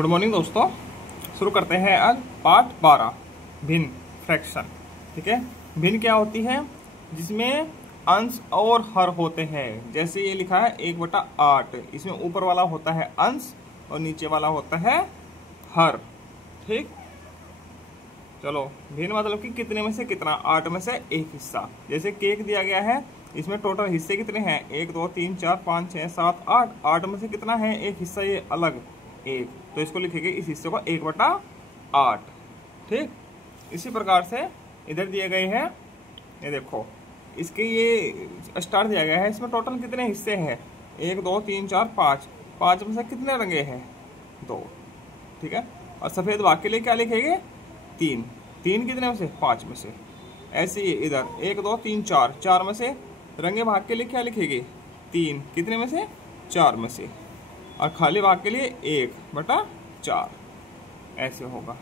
Good morning दोस्तों। शुरू करते हैं आज पार्ट 12 भिन्न फ्रैक्शन। ठीक है, भिन्न क्या होती है? जिसमें अंश और हर होते हैं। जैसे ये लिखा है 1/8, इसमें ऊपर वाला होता है अंश और नीचे वाला होता है हर। ठीक, चलो भिन्न मतलब कि कितने में से कितना, 8 में से एक हिस्सा। जैसे केक दिया गया है, इसमें टोटल हिस्से कितने हैं? 1 2 3 4 5 6 7 8। 8 में से कितना है एक हिस्सा, ये अलग एक, तो इसको लिखेंगे इस हिस्से को 1/8। ठीक, इसी प्रकार से इधर दिए गए हैं, ये देखो इसके ये स्टार दिया गया है, इसमें टोटल कितने हिस्से हैं? 1 2 3 4 5। 5 में से कितने रंगे हैं? 2। ठीक है, और सफेद भाग के लिए क्या लिखेंगे? 3। 3 कितने में से? 5 में से। ऐसे ही इधर 1 2 3 4। 4 में से रंगे भाग के लिए क्या लिखेंगे? 3 कितने में से? 4 में से। और खाली भाग के लिए 1/4 ऐसे होगा।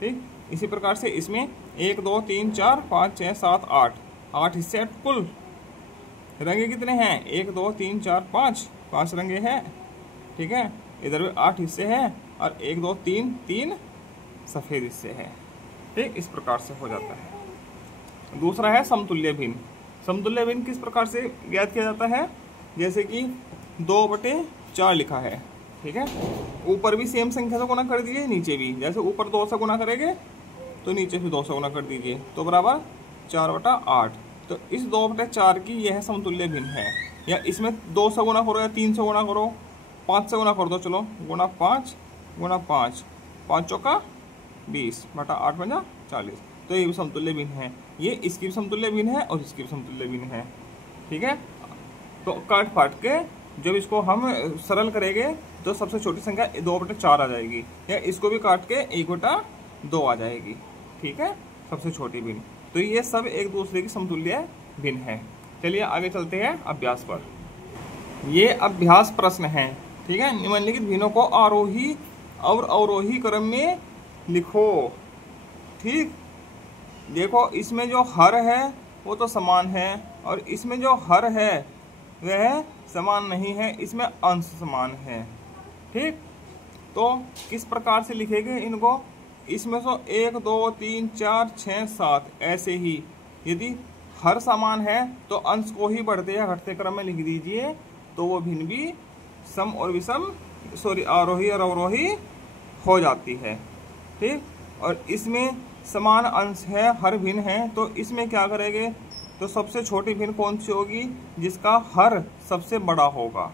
ठीक, इसी प्रकार से इसमें 1 2 3 4 5 6 7 8 8 हिस्से कुल। रंगे कितने हैं? 1 2 3 4 5 रंगे हैं। ठीक है, इधर भी 8 हिस्से हैं और 1 2 3 3 सफेद हिस्से हैं। ठीक, इस प्रकार से हो जाता है। दूसरा है समतुल्य भिन्न। समतुल्य भिन्न किस प्रकार से ज्ञात किया जाता है? जैसे कि 2/4 लिखा है। ठीक है, ऊपर भी सेम संख्या से गुना कर दीजिए, नीचे भी। जैसे ऊपर 2 से गुना करेंगे तो नीचे भी 2 से गुना कर दीजिए, तो बराबर 4/8। तो इस 2/4 की यह समतुल्य भिन्न है। या इसमें 2 से गुना करो या 3 से गुना करो, 5 से गुना कर दो, चलो गुना 5 गुना 5, 5 चौका 20/8 बना 40। तो ये भी समतुल्य भिन्न है। ये इसकी भी समतुल्य भिन्न है और इसकी भी समतुल्य भिन्न है। ठीक है, तो काट फाट के जब इसको हम सरल करेंगे तो सबसे छोटी संख्या 2/4 आ जाएगी, या इसको भी काट के 1/2 आ जाएगी। ठीक है, सबसे छोटी भिन्न। तो ये सब एक दूसरे की समतुल्य भिन्न है। चलिए आगे चलते हैं अभ्यास पर। ये अभ्यास प्रश्न है। ठीक है, निम्नलिखित भिन्नों को आरोही और अवरोही क्रम में लिखो। ठीक, देखो इसमें जो हर है वो तो समान है, और इसमें जो हर है वह समान नहीं है, इसमें अंश समान है। ठीक, तो किस प्रकार से लिखेंगे इनको? इसमें से 1 2 3 4 6 7 ऐसे ही। यदि हर समान है तो अंश को ही बढ़ते या घटते क्रम में लिख दीजिए, तो वो भिन्न भी सम और विषम आरोही और अवरोही हो जाती है। ठीक, और इसमें समान अंश है, हर भिन्न है, तो इसमें क्या करेंगे? तो सबसे छोटी भिन्न कौन सी होगी? जिसका हर सबसे बड़ा होगा।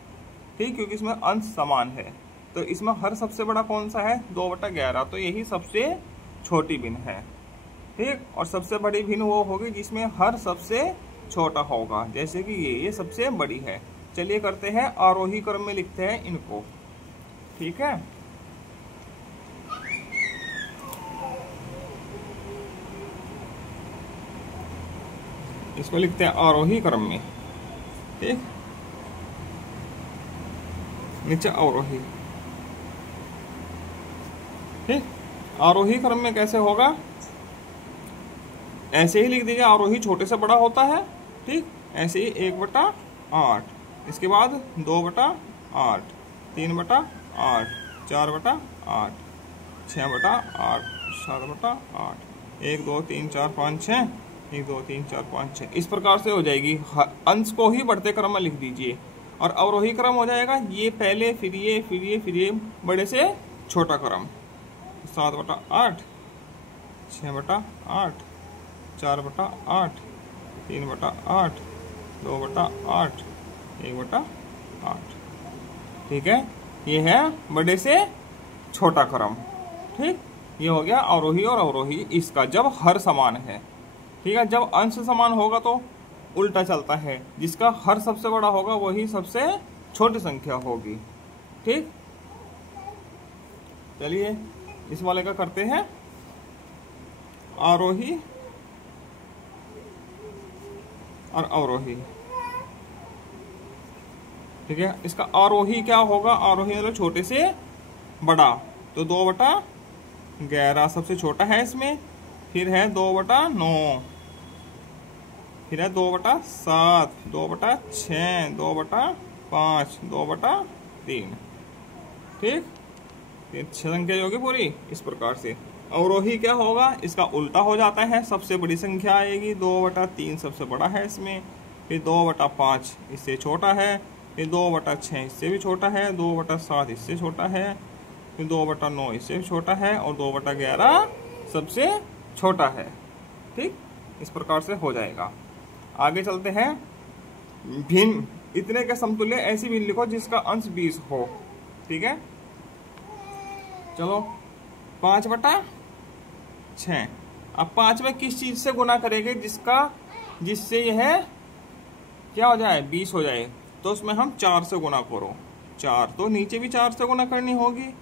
ठीक, क्योंकि इसमें अंश समान है। तो इसमें हर सबसे बड़ा कौन सा है? 2/11। तो यही सबसे छोटी भिन्न है। ठीक, और सबसे बड़ी भिन्न वो होगी जिसमें हर सबसे छोटा होगा। जैसे कि ये सबसे बड़ी है। चलिए करते हैं, आरोही क्रम में लिखते हैं इनको। ठीक है, इसको लिखते हैं आरोही क्रम में। ठीक, नीचे अवरोही। ठीक, आरोही क्रम में कैसे होगा? ऐसे ही लिख दीजिए, आरोही छोटे से बड़ा होता है। ठीक, ऐसे ही 1/8, इसके बाद 2/8, 3/8, 4/8, 6/8, 7/8, 1 2 3 4 5 6, 1 2 3 4 5 6। इस प्रकार से हो जाएगी। अंश को ही बढ़ते क्रम में लिख दीजिए, और अवरोही क्रम हो जाएगा ये पहले, फिर ये, फिर ये, फिर ये, बड़े से छोटा क्रम। 7/8, 6/8, 4/8, 3/8, 2/8, 1/8। ठीक है, ये है बड़े से छोटा क्रम। ठीक, ये हो गया आरोही और अवरोही इसका, जब हर समान है। ठीक है, जब अंश समान होगा तो उल्टा चलता है, जिसका हर सबसे बड़ा होगा वही सबसे छोटी संख्या होगी। ठीक, चलिए इस वाले का करते हैं, आरोही और अवरोही। ठीक है, इसका आरोही क्या होगा? आरोही मतलब छोटे से बड़ा, तो 2/11 सबसे छोटा है इसमें। फिर है 2/9, फिर है 2/7, 2/6, 2/5, 2/3। ठीक, ये 6 संख्या होगी पूरी इस प्रकार से। अवरोही क्या होगा, इसका उल्टा हो जाता है, सबसे बड़ी संख्या आएगी 2/3 सबसे बड़ा है इसमें, फिर 2/5 इससे छोटा है, फिर 2/6 इससे भी छोटा है, 2/7 इससे छोटा है, फिर 2/9 इससे भी छोटा है और 2/11 सबसे छोटा है। ठीक, इस प्रकार से हो जाएगा। आगे चलते हैं। भिन्न इतने के समतुल्य ऐसी भिन्न लिखो जिसका अंश 20 हो। ठीक है, चलो 5/6। अब 5 में किस चीज से गुना करेंगे जिससे यह क्या हो जाए 20 हो जाए, तो उसमें हम 4 से गुना करो। 4 तो नीचे भी 4 से गुना करनी होगी।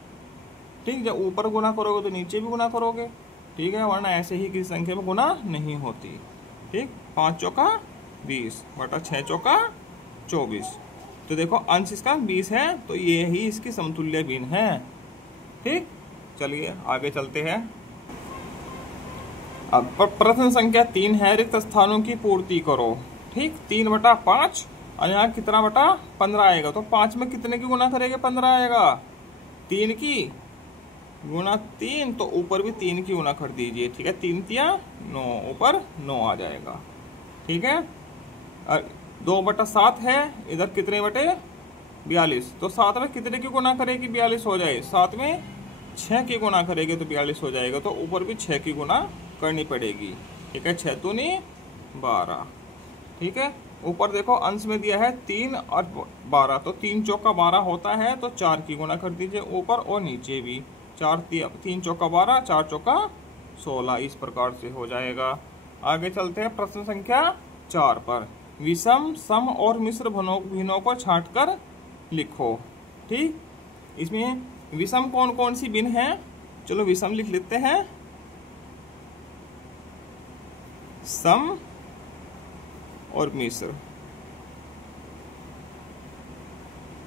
ठीक, जब ऊपर गुना करोगे तो नीचे भी गुना करोगे। ठीक है, वरना ऐसे ही किसी संख्या में गुना नहीं होती। ठीक, 5 चौका 20 बटा 6 चौका 24। तो देखो अंश इसका 20 है, तो ये ही इसकी समतुल्य भिन्न है। ठीक, चलिए आगे चलते हैं। अब प्रश्न संख्या 3 है, रिक्त स्थानों की पूर्ति करो। ठीक, 3/5 और यहाँ कितना बटा 15 आएगा, तो 5 में कितने की गुना करेंगे 15 आएगा, 3 की गुना 3, तो ऊपर भी 3 की गुना कर दीजिए। ठीक है, 3 तिया 9, ऊपर 9 आ जाएगा। ठीक है, और 2/7 है, इधर कितने बटे 42, तो 7 में कितने की गुना करेगी 42 हो जाए, 7 में 6 की गुना करेंगे तो 42 हो जाएगा, तो ऊपर भी 6 की गुना करनी पड़ेगी। ठीक है, 6 दूनी 12। ठीक है, ऊपर देखो अंश में दिया है 3 और 12, तो 3 चौका 12 होता है, तो 4 की गुना कर दीजिए ऊपर और नीचे भी। 3 चौका 12, 4 चौका 16, इस प्रकार से हो जाएगा। आगे चलते हैं प्रश्न संख्या 4 पर। विषम, सम और मिश्र भिन्नों को छांटकर लिखो। ठीक, इसमें विषम कौन कौन सी भिन्न है, चलो विषम लिख लेते हैं। सम और मिश्र।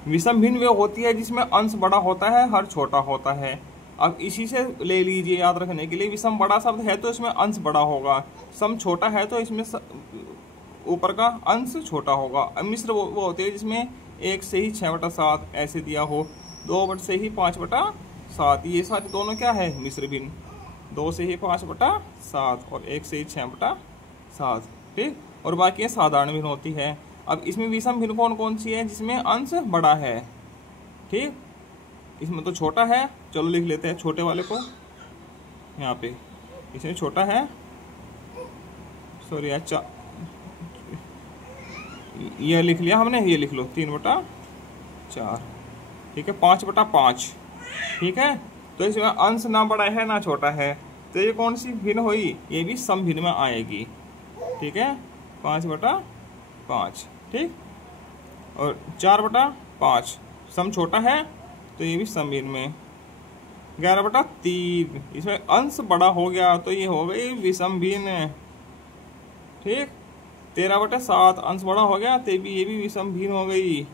विषम भिन्न वे होती है जिसमें अंश बड़ा होता है, हर छोटा होता है। अब इसी से ले लीजिए याद रखने के लिए, विषम बड़ा शब्द है तो इसमें अंश बड़ा होगा, सम छोटा है तो इसमें ऊपर का अंश छोटा होगा। अब मिश्र वो होते हैं जिसमें 1 से ही 6/7 ऐसे दिया हो, 2 से ही 5/7, ये सारे दोनों क्या है मिश्र भिन्न। 2 से ही 5/7 और 1 से ही 6/7। ठीक, और बाकी साधारण भिन्न होती है। अब इसमें विषम भिन्न कौन कौन सी है, जिसमें अंश बड़ा है। ठीक, इसमें तो छोटा है, चलो लिख लेते हैं छोटे वाले को यहाँ पे। इसमें छोटा है, सॉरी अच्छा ये लिख लिया हमने, ये लिख लो 3/4। ठीक है, 5/5। ठीक है, तो इसमें अंश ना बड़ा है ना छोटा है, तो ये कौन सी भिन्न हुई, ये भी सम भिन्न में आएगी। ठीक है, 5/5। ठीक, और 4/5 सम छोटा है, तो ये भी सम भिन्न में। 11/3 इसमें अंश बड़ा हो गया, तो ये हो गई विषम भिन्न। ठीक, 13/7 अंश बड़ा हो गया, तो ये भी विषम भिन्न हो गई।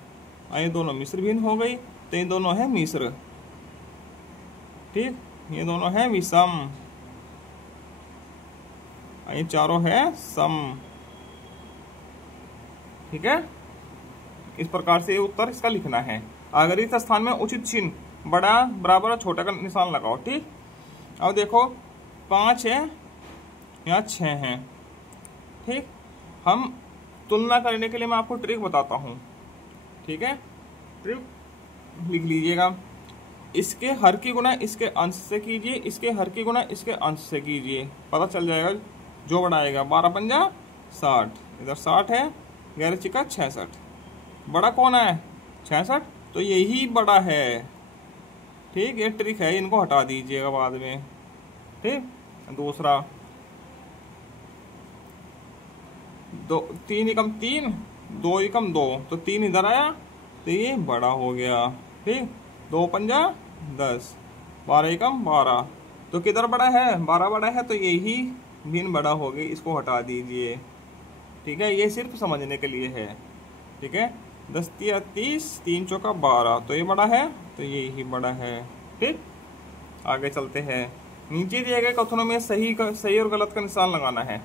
ये दोनों मिश्र भिन्न हो गई, तो ये दोनों है मिश्र। ठीक, ये दोनों है विषम, ये चारों है सम। ठीक है, इस प्रकार से उत्तर इसका लिखना है। अगर इस स्थान में उचित चिन्ह बड़ा बराबर और छोटा का निशान लगाओ। ठीक, अब देखो 5 है, यहाँ 6 है। ठीक, हम तुलना करने के लिए मैं आपको ट्रिक बताता हूँ। ठीक है, ट्रिक लिख लीजिएगा। इसके हर की गुना इसके अंश से कीजिए, इसके हर की गुना इसके अंश से कीजिए, पता चल जाएगा जो बड़ा आएगा। 12×5 = 60, इधर 60 है, 11×6 = 66। बड़ा कौन है 66, तो यही बड़ा है। ठीक, ये ट्रिक है, इनको हटा दीजिएगा बाद में। ठीक, दूसरा 3 × 3 2 × 2, तो 3 इधर आया, तो ये बड़ा हो गया। ठीक, 2×5 = 10, 12 × 12, तो किधर बड़ा है 12 बड़ा है, तो यही भिन्न बड़ा हो गई, इसको हटा दीजिए। ठीक है, ये सिर्फ समझने के लिए है। ठीक है, 10×3 = 30, 3 × 4 = 12, तो ये बड़ा है, तो ये ही बड़ा है। ठीक, आगे चलते हैं। नीचे दिए गए कथनों में सही और गलत का निशान लगाना है।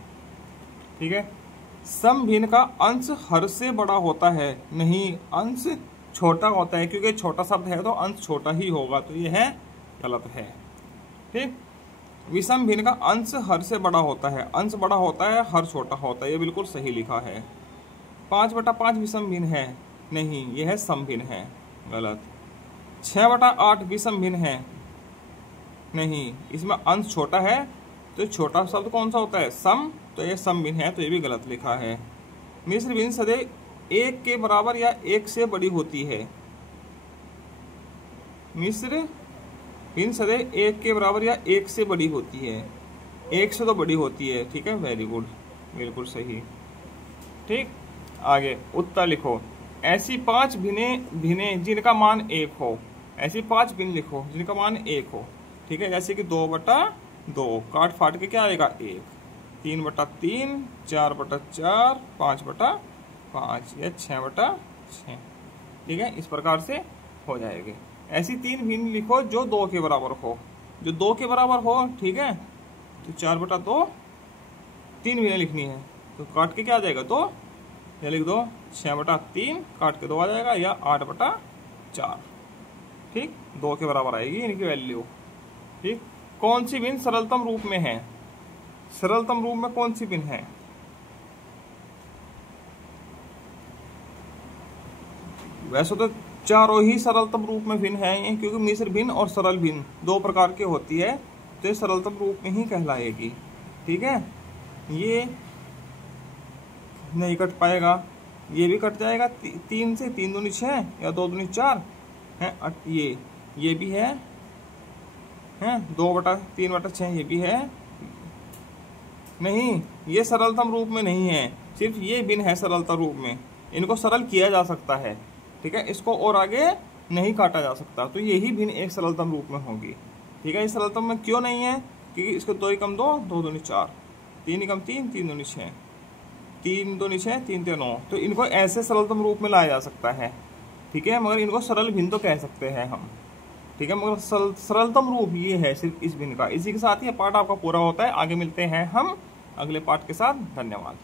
ठीक है, सम भिन्न का अंश हर से बड़ा होता है, नहीं अंश छोटा होता है, क्योंकि छोटा शब्द है तो अंश छोटा ही होगा, तो ये है गलत है। ठीक, विषम भिन्न का अंश हर से बड़ा होता है, अंश बड़ा होता है, हर छोटा होता है, ये बिल्कुल सही लिखा है। 5/5 विषम भिन्न है, नहीं, यह है सम भिन्न है, गलत। 6/8 विषम भिन्न है, नहीं, इसमें अंश छोटा है, तो छोटा शब्द कौन सा होता है, सम, तो ये सम भिन्न है, तो ये भी गलत लिखा है। मिश्र भिन्न सदैव 1 के बराबर या 1 से बड़ी होती है, मिश्र भिन्न सदैव 1 के बराबर या 1 से बड़ी होती है, 1 से तो बड़ी होती है। ठीक है, वेरी गुड, बिल्कुल सही। ठीक, आगे उत्तर लिखो। ऐसी 5 भिन्ने जिनका मान 1 हो, ऐसी 5 भिन्न लिखो जिनका मान 1 हो। ठीक है, जैसे कि 2/2 काट फाट के क्या आएगा 1, 3/3, 4/4, 5/5 या 6/6। ठीक है, इस प्रकार से हो जाएगी। ऐसी 3 भिन्न लिखो जो 2 के बराबर हो, जो 2 के बराबर हो। ठीक है, तो 4/2 3 भिन्न लिखनी है, तो काट के क्या आ जाएगा 2, या लिख दो 6/3 काट के 2 आ जाएगा, या 8/4। ठीक, 2 के बराबर आएगी इनकी वैल्यू। ठीक, कौन सी भिन्न सरलतम रूप में है, सरलतम रूप में कौन सी भिन्न है, वैसे तो चारों ही सरलतम रूप में भिन्न है, क्योंकि मिश्र भिन्न और सरल भिन्न 2 प्रकार की होती है, तो ये सरलतम रूप में ही कहलाएगी। ठीक है, ये नहीं कट पाएगा, ये भी कट जाएगा 3 से, 3 दूनी 6 या 2 दूनी 4 है, ये भी है 2/3/6, ये भी है नहीं, ये सरलतम रूप में नहीं है, सिर्फ ये भिन्न है सरलतम रूप में, इनको सरल किया जा सकता है। ठीक है, इसको और आगे नहीं काटा जा सकता, तो यही भिन्न एक सरलतम रूप में होगी। ठीक है, इस सरलतम में क्यों नहीं है, क्योंकि इसको 2 कम 2, 2 दूनी 4, 3 कम 3, 3 दूनी 6, 3 दूनी 6, 3 3 9, तो इनको ऐसे सरलतम रूप में लाया जा सकता है। ठीक है, मगर इनको सरल भिन्न तो कह सकते हैं हम। ठीक है, मगर सरलतम रूप ये है सिर्फ इस भिन्न का। इसी के साथ ये पाठ आपका पूरा होता है। आगे मिलते हैं हम अगले पाठ के साथ। धन्यवाद।